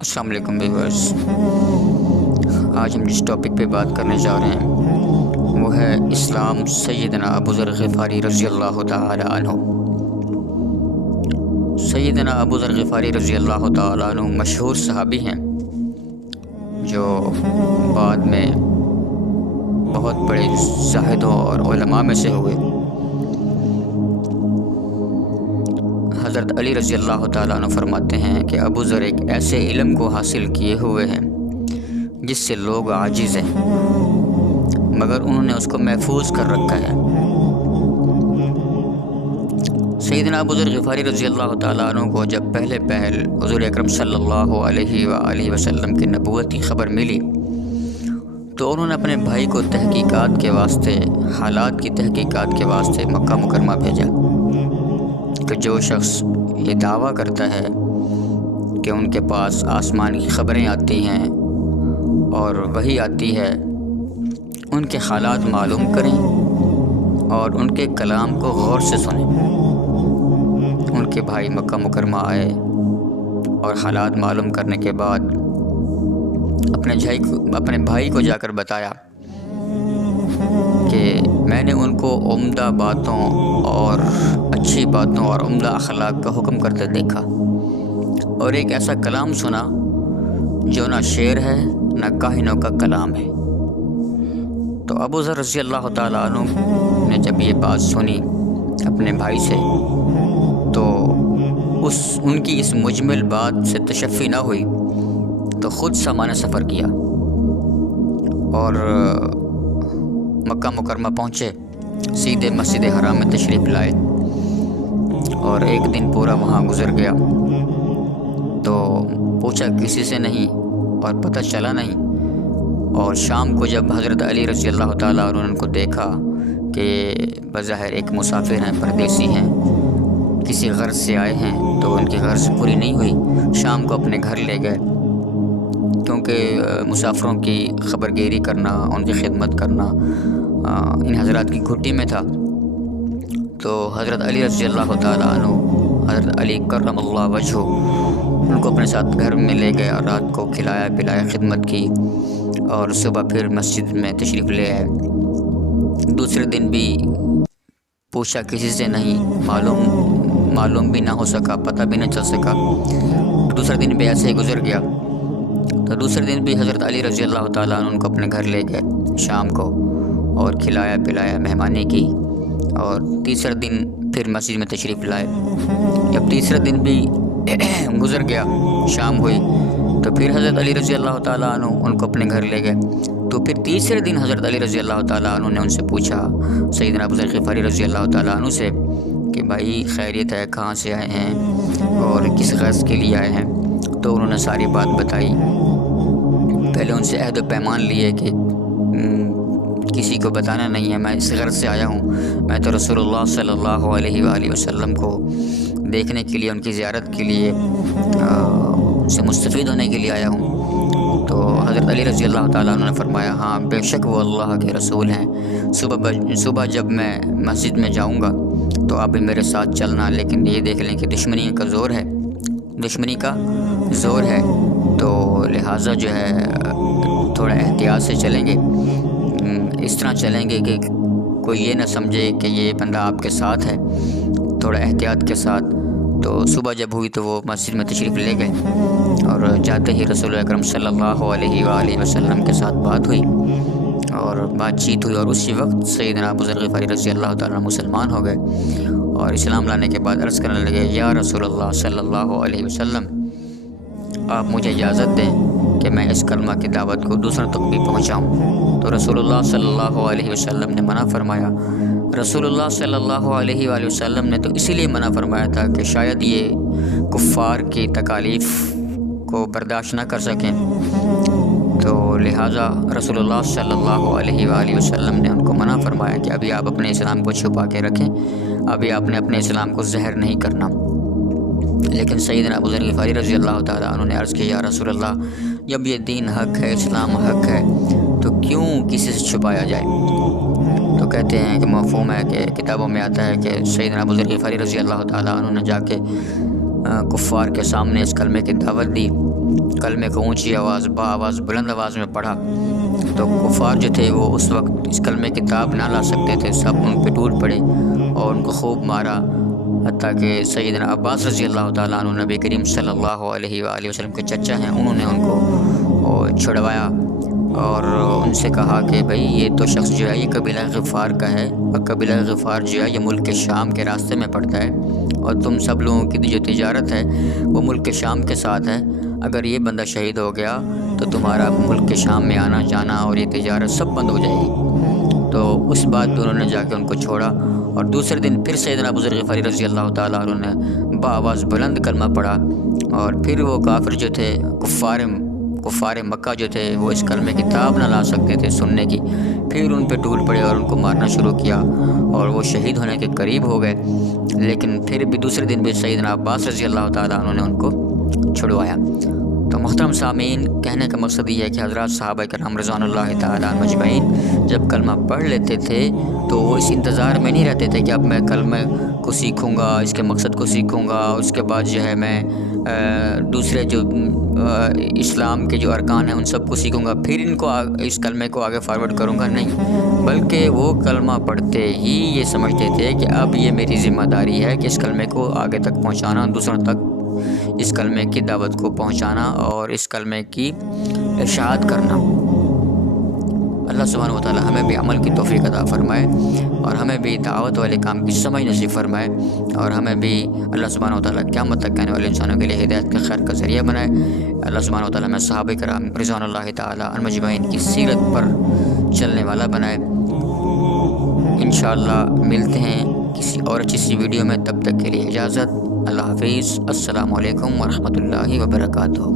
السلام علیکم ویورز، آج ہم جس ٹاپک پہ بات کرنے جا رہے ہیں وہ ہے اسلام سیدنا ابو ذر غفاری رضی اللہ تعالی عنہ۔ سیدنا ابو ذر غفاری رضی اللہ تعالی عنہ مشہور صحابی ہیں جو بعد میں بہت بڑے زاہدوں اور علماء میں سے ہوئے۔ حضرت علی رضی اللہ تعالیٰ عنہ فرماتے ہیں کہ ابو ذر ایک ایسے علم کو حاصل کیے ہوئے ہیں جس سے لوگ عاجز ہیں، مگر انہوں نے اس کو محفوظ کر رکھا ہے۔ سیدنا ابو ذر غفاری رضی اللہ تعالیٰ عنہ کو جب پہلے حضور اکرم صلی اللہ علیہ وآلہ وسلم کی نبوت کی خبر ملی تو انہوں نے اپنے بھائی کو تحقیقات کے واسطے، حالات کی تحقیقات کے واسطے مکہ مکرمہ بھیجا کہ جو شخص یہ دعویٰ کرتا ہے کہ ان کے پاس آسمان کی خبریں آتی ہیں اور وحی آتی ہے، ان کے حالات معلوم کریں اور ان کے کلام کو غور سے سنیں۔ ان کے بھائی مکہ مکرمہ آئے اور حالات معلوم کرنے کے بعد اپنے بھائی کو جا کر بتایا کہ میں نے ان کو عمدہ باتوں اور اچھی باتوں اور عمدہ اخلاق کا حکم کرتے دیکھا، اور ایک ایسا کلام سنا جو نہ شعر ہے نہ کاہنوں کا کلام ہے۔ تو ابو ذر رضی اللہ تعالیٰ عنہ نے جب یہ بات سنی اپنے بھائی سے تو ان کی اس مجمل بات سے تشفی نہ ہوئی تو خود سامان سفر کیا اور مکہ مکرمہ پہنچے، سیدھے مسجد حرام میں تشریف لائے اور ایک دن پورا وہاں گزر گیا۔ تو پوچھا کسی سے نہیں اور پتہ چلا نہیں، اور شام کو جب حضرت علی رضی اللہ تعالیٰ عنہ نے ان کو دیکھا کہ بظاہر ایک مسافر ہیں، پردیسی ہیں، کسی غرض سے آئے ہیں، تو ان کی غرض پوری نہیں ہوئی، شام کو اپنے گھر لے گئے، کیونکہ مسافروں کی خبر گیری کرنا، ان کی خدمت کرنا ان حضرات کی گھٹی میں تھا۔ تو حضرت علی رضی اللہ تعالیٰ عنہ، حضرت علی کرم اللہ وجہہ، ان کو اپنے ساتھ گھر میں لے گئے اور رات کو کھلایا پلایا، خدمت کی، اور صبح پھر مسجد میں تشریف لے آئے۔ دوسرے دن بھی پوچھا کسی سے نہیں، معلوم بھی نہ ہو سکا، پتہ بھی نہ چل سکا۔ دوسرا دن بھی ایسے ہی گزر گیا۔ تو دوسرے دن بھی حضرت علی رضی اللہ تعالیٰ عنہ ان کو اپنے گھر لے گئے شام کو اور کھلایا پلایا، مہمانی کی، اور تیسرا دن پھر مسجد میں تشریف لائے۔ جب تیسرا دن بھی گزر گیا، شام ہوئی، تو پھر حضرت علی رضی اللہ تعالیٰ عنہ ان کو اپنے گھر لے گئے۔ تو پھر تیسرے دن حضرت علی رضی اللہ تعالیٰ عنہ نے ان سے پوچھا، سیدنا ابو ذر غفاری رضی اللہ تعالیٰ عنہ سے، کہ بھائی خیریت ہے، کہاں سے آئے ہیں اور کس غرض کے لیے آئے ہیں؟ تو انہوں نے ساری بات بتائی۔ پہلے ان سے عہد و پیمان لیے کہ کسی کو بتانا نہیں ہے، میں اس غرض سے آیا ہوں، میں تو رسول اللہ صلی اللہ علیہ وآلہ وسلم کو دیکھنے کے لیے، ان کی زیارت کے لیے، ان سے مستفید ہونے کے لیے آیا ہوں۔ تو حضرت علی رضی اللہ تعالیٰ عنہ نے فرمایا، ہاں بے شک وہ اللہ کے رسول ہیں، صبح جب میں مسجد میں جاؤں گا تو آپ بھی میرے ساتھ چلنا، لیکن یہ دیکھ لیں کہ دشمنی کا زور ہے، تو لہٰذا جو ہے تھوڑا احتیاط سے چلیں گے، اس طرح چلیں گے کہ کوئی یہ نہ سمجھے کہ یہ بندہ آپ کے ساتھ ہے، تھوڑا احتیاط کے ساتھ۔ تو صبح جب ہوئی تو وہ مسجد میں تشریف لے گئے، اور جاتے ہی رسول اکرم صلی اللہ علیہ وآلہ وسلم کے ساتھ بات ہوئی اور بات چیت ہوئی، اور اسی وقت سیدنا ابو ذر غفاری رضی اللہ تعالیٰ مسلمان ہو گئے، اور اسلام لانے کے بعد عرض کرنے لگے، یا رسول اللہ صلی اللہ علیہ وسلم، آپ مجھے اجازت دیں کہ میں اس کلمہ کی دعوت کو دوسروں تک بھی پہنچاؤں۔ تو رسول اللہ صلی اللہ علیہ وسلم نے منع فرمایا۔ رسول اللہ صلی اللہ علیہ وآلہ وسلم نے تو اسی لیے منع فرمایا تھا کہ شاید یہ کفار کی تکالیف کو برداشت نہ کر سکیں، تو لہٰذا رسول اللہ صلی اللہ علیہ وآلہ وسلم نے ان کو منع فرمایا کہ ابھی آپ اپنے اسلام کو چھپا کے رکھیں، ابھی آپ نے اپنے اسلام کو زہر نہیں کرنا۔ لیکن سیدنا ابو ذر غفاری رضی اللہ تعالیٰ عنہ نے عرض کیا، یا رسول اللہ، جب یہ دین حق ہے، اسلام حق ہے، تو کیوں کسی سے چھپایا جائے؟ تو کہتے ہیں کہ مفہوم ہے کہ کتابوں میں آتا ہے کہ سیدنا ابو ذر غفاری رضی اللہ تعالیٰ عنہ نے جا کے کفار کے سامنے اس کلمے کی دعوت دی، کلمے کو اونچی آواز آواز بلند آواز میں پڑھا تو کفار جو تھے وہ اس وقت اس کلمے کی تاب نہ لا سکتے تھے، سب ان پہ ٹوٹ پڑے اور ان کو خوب مارا، حتیٰ کہ سیدنا عباس رضی اللہ تعالیٰ عنہ نبی کریم صلی اللہ علیہ وآلہ وسلم کے چچا ہیں، انہوں نے ان کو چھڑوایا اور ان سے کہا کہ بھئی یہ تو شخص جو ہے یہ قبیلہ غفار کا ہے، اور قبیلہ غفار جو ہے یہ ملک شام کے راستے میں پڑتا ہے، اور تم سب لوگوں کی جو تجارت ہے وہ ملک شام کے ساتھ ہے، اگر یہ بندہ شہید ہو گیا تو تمہارا ملک شام میں آنا جانا اور یہ تجارت سب بند ہو جائے گی۔ تو اس بات پہ انہوں نے جا کے ان کو چھوڑا، اور دوسرے دن پھر سیدنا ابو ذر غفاری رضی اللہ تعالیٰ عنہ نے بآواز بلند کلمہ پڑھا، اور پھر وہ کافر جو تھے کفار مکہ جو تھے وہ اس کلمے کی تاب نہ لا سکتے تھے سننے کی، پھر ان پہ ٹوٹ پڑے اور ان کو مارنا شروع کیا، اور وہ شہید ہونے کے قریب ہو گئے، لیکن پھر بھی دوسرے دن بھی سیدنا عباس رضی اللہ تعالیٰ عنہ نے ان کو چھڑوایا۔ تو محترم سامعین، کہنے کا مقصد یہ ہے کہ حضرات صحابہ کرام رضوان اللہ تعالیٰ مجمعین جب کلمہ پڑھ لیتے تھے تو وہ اس انتظار میں نہیں رہتے تھے کہ اب میں کلمہ کو سیکھوں گا، اس کے مقصد کو سیکھوں گا، اس کے بعد جو ہے میں دوسرے جو اسلام کے جو ارکان ہیں ان سب کو سیکھوں گا، پھر ان کو اس کلمے کو آگے فارورڈ کروں گا، نہیں، بلکہ وہ کلمہ پڑھتے ہی یہ سمجھتے تھے کہ اب یہ میری ذمہ داری ہے کہ اس کلمے کو آگے تک پہنچانا، دوسروں تک اس کلمے کی دعوت کو پہنچانا اور اس کلمے کی اشاعت کرنا۔ اللہ سبحانہ و تعالی ہمیں بھی عمل کی توفیق عطا فرمائے، اور ہمیں بھی دعوت والے کام کی سمجھ نصیب فرمائے، اور ہمیں بھی اللہ سبحانہ و تعالی قیامت تک کہنے والے انسانوں کے لیے ہدایت کے خیر کا ذریعہ بنائے۔ اللہ سبحانہ و تعالی ہمیں صحابہ کرام رضوان اللہ تعالی مجمعین کی سیرت پر چلنے والا بنائے۔ انشاءاللہ ملتے ہیں کسی اور اچھی سی ویڈیو میں، تب تک کے لیے اجازت، اللہ حافظ، السلام علیکم ورحمۃ اللہ وبرکاتہ۔